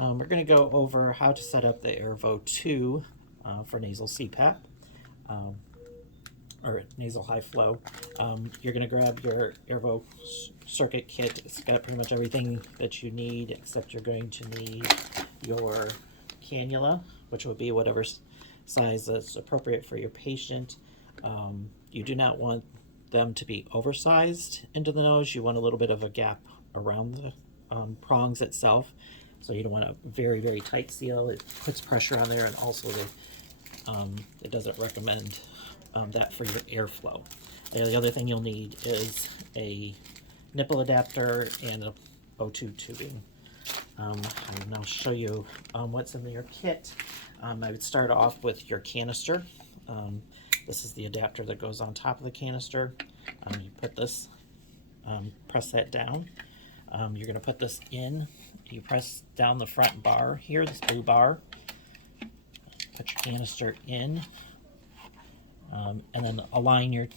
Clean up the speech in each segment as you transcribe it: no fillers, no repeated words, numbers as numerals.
We're going to go over how to set up the airvo2 for nasal CPAP or nasal high flow. You're going to grab your airvo circuit kit. It's got pretty much everything that you need, except you're going to need your cannula, which will be whatever size is appropriate for your patient. You do not want them to be oversized into the nose. You want a little bit of a gap around the prongs itself. So you don't want a very, very tight seal. It puts pressure on there, and also it doesn't recommend that for your airflow. The other thing you'll need is a nipple adapter and a O2 tubing. I'll now show you what's in your kit. I would start off with your canister. This is the adapter that goes on top of the canister. You put this, press that down. You're going to put this in. You press down the front bar here, this blue bar. Put your canister in, and then align your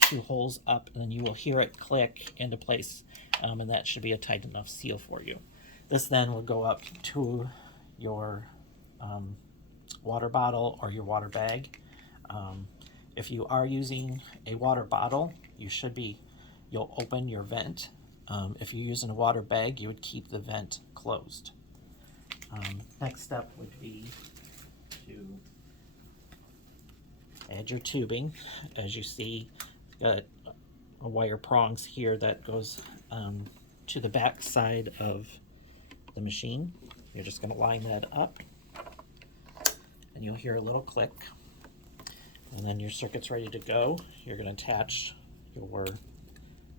two holes up, and then you will hear it click into place, and that should be a tight enough seal for you. This then will go up to your water bottle or your water bag. If you are using a water bottle, you'll open your vent. If you're using a water bag, you would keep the vent closed. Next step would be to add your tubing. As you see, got a wire prongs here that goes to the back side of the machine. You're just going to line that up, and you'll hear a little click. And then your circuit's ready to go. You're going to attach your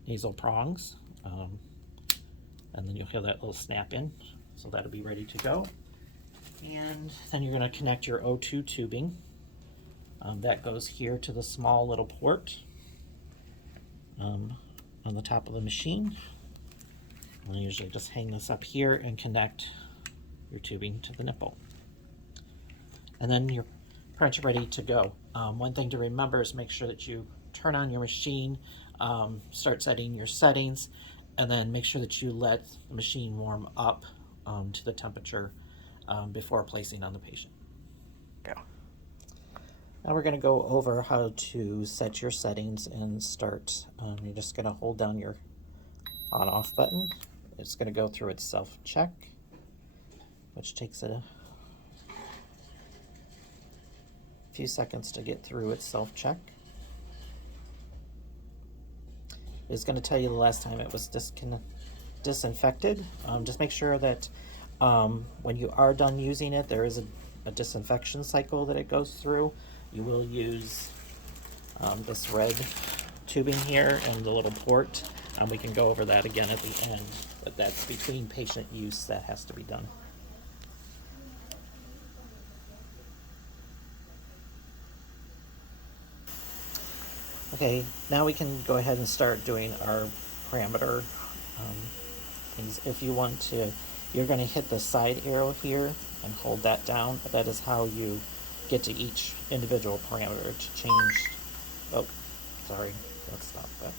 nasal prongs, and then you'll hear that little snap in. So that'll be ready to go. And then you're going to connect your O2 tubing. That goes here to the small little port on the top of the machine. I'll usually just hang this up here and connect your tubing to the nipple. And then you're pretty much ready to go. One thing to remember is make sure that you turn on your machine, start setting your settings, and then make sure that you let the machine warm up to the temperature before placing on the patient. Go. Now we're going to go over how to set your settings and start. You're just going to hold down your on-off button. It's going to go through its self-check, which takes a few seconds to get through its self-check. It's going to tell you the last time it was disinfected. Just make sure that when you are done using it, there is a disinfection cycle that it goes through. You will use this red tubing here and the little port. We can go over that again at the end, but that's between patient use that has to be done. Okay, now we can go ahead and start doing our parameter things. If you want to, you're going to hit the side arrow here and hold that down. That is how you get to each individual parameter to change. Oh, sorry, let's stop that.